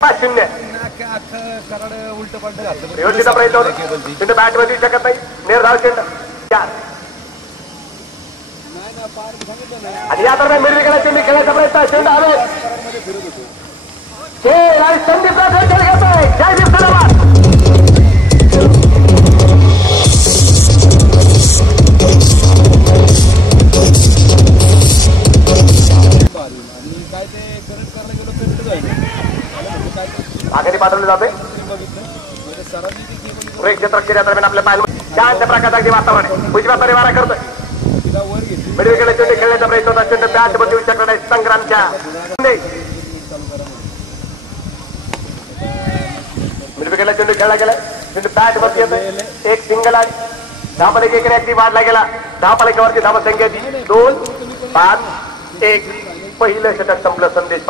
शून्य योजनेचा प्रयत्न होतो चेंडू बॅट मध्ये शकत नाही निर्धाव चेंडू आणि या दरम्यान मिरविकेला चेंडू खेळायचा प्रयत्न चेंडू आलो खेळ आणि संदीपला खेळ घेतोय जयदीप धन्यवाद आघाडी पाठवले जाते क्षेत्र दरम्यान आपल्या पाय शांत प्रकारचा अगदी वातावरण आहे उजव्या हाताने वारा करतोय मिरविकेला चेंडू खेळण्याचा प्रयत्न होता चेंडू बॅट मध्ये येऊ शकत नाही संग्रामच्या मिरविकेला चेंडू खेळला गेला चेंडू बॅट मध्ये येतोय एक सिंगल आहे धावफलकाकडे अगदी वाढला गेला धावफलकावरती धावसंख्या 2-5-1 पहिलं षटक संपलं संदेश